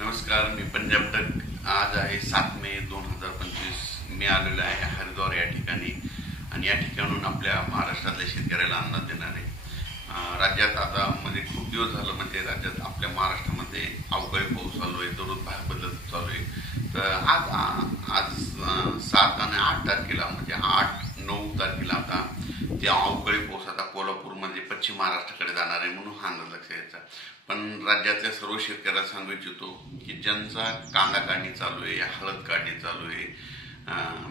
नमस्कार, मी पंजाब तक। आज आहे 7 मे 2025। मी आलेलो आहे हरिद्वार या ठिकाणी आणि या ठिकाणून आपल्या महाराष्ट्रातल्या शेतकऱ्याला अंदाज देणार आहे। राज्यात आता म्हणजे खूप दिवस झालं म्हणजे राज्यात आपल्या महाराष्ट्रामध्ये अवकाळी पाऊस चालू आहे, दररोज भाग बदलत चालू आहे। तर आज 7 आणि 8 तारखेला म्हणजे 8-9 तारखेला आता ते अवकाळी पाऊस आता कोल्हापूर म्हणजे पश्चिम महाराष्ट्राकडे जाणार आहे म्हणून हा अंदाज लक्षात यायचा। पण राज्यातल्या सर्व शेतकऱ्याला सांगू इच्छितो की ज्यांचा कांदा काढणी चालू आहे, हळद काढणी चालू आहे,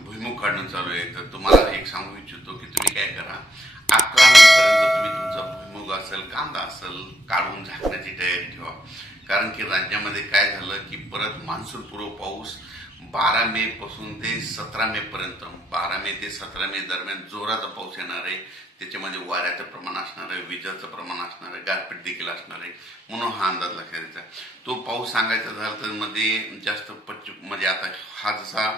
भुईमुग काढणं चालू आहे, तर तुम्हाला एक सांगू इच्छितो की तुम्ही काय करा, 11 मे पर्यंत तुम्ही तुमचा भुईमुग असेल, कांदा असेल काढून झाकण्याची तयारी ठेवा। कारण की राज्यामध्ये काय झालं की परत मान्सून पूर्व पाऊस 12 मे पासून ते 17 मे पर्यंत, 12 मे ते 17 मे दरम्यान जोराचा पाऊस येणार आहे। त्याच्यामध्ये वाऱ्याचं प्रमाण असणार आहे, विजाचं प्रमाण असणार आहे, गारपीट देखील असणार आहे म्हणून हा अंदाज लक्षात द्यायचा। तो पाऊस सांगायचा झाला तर मध्ये जास्त म्हणजे आता हा जसा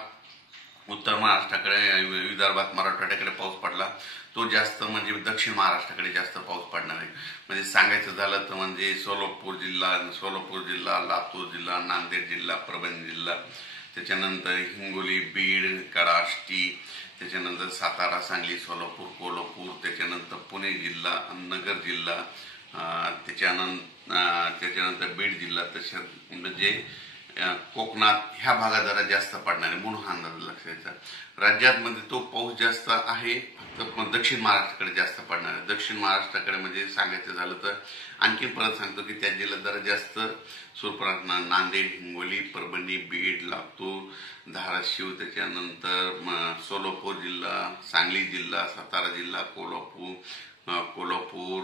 उत्तर महाराष्ट्राकडे, विदर्भात, मराठवाड्याकडे पाऊस पडला, तो जास्त म्हणजे दक्षिण महाराष्ट्राकडे जास्त पाऊस पडणार आहे। म्हणजे सांगायचं झालं तर म्हणजे सोलापूर जिल्हा, लातूर जिल्हा, नांदेड जिल्हा, परभणी जिल्हा, त्याच्यानंतर हिंगोली, बीड, कडाष्टी, त्याच्यानंतर सातारा, सांगली, सोलापूर, कोल्हापूर, त्याच्यानंतर पुणे जिल्हा, नगर जिल्हा, त्याच्यानंतर बीड जिल्हा, तसेच म्हणजे कोकणात ह्या भागात जरा जास्त पडणार आहे म्हणून हा अंदाज लक्षात द्यायचा। राज्यात मध्ये तो पाऊस जास्त आहे, फक्त दक्षिण महाराष्ट्राकडे जास्त पडणार आहे। दक्षिण महाराष्ट्राकडे म्हणजे सांगायचं झालं तर आणखी परत सांगतो की त्या जिल्ह्यात जरा जास्त स्वरूपात नांदेड, हिंगोली, परभणी, बीड, लातूर, धाराशिव, त्याच्यानंतर सोलापूर जिल्हा, सांगली जिल्हा, सातारा जिल्हा, कोल्हापूर,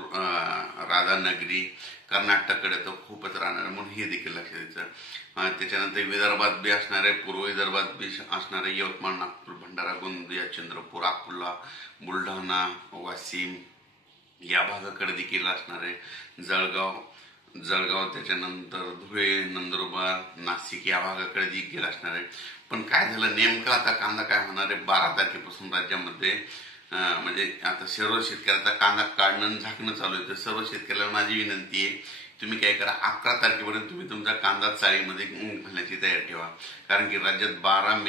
राधानगरी, कर्नाटककडे तर खूपच राहणार म्हणून हे देखील लक्षात द्यायचं। त्याच्यानंतर विदर्भात बी असणार आहे, पूर्व विदर्भात बी असणार आहे, यवतमाळ, नागपूर, भंडारा, गोंदिया, चंद्रपूर, अकोला, बुलढाणा, वाशिम या भागाकडे देखील असणार आहे। जळगाव, त्याच्यानंतर धुळे, नंदुरबार, नाशिक या भागाकडे देखील असणार आहे। पण काय झालं नेमकं आता कांदा काय होणार आहे 12 तारखेपासून राज्यामध्ये म्हणजे आता सर्व शेतकऱ्याचा कांदा काढणं झाकणं चालू आहे। तर सर्व शेतकऱ्याला माझी विनंती आहे, तुम्ही काय करा, 11 तारखेपर्यंत तुम्ही तुमचा कांदा चाळीमध्ये घालण्याची तयारी ठेवा। कारण की राज्यात 12 मे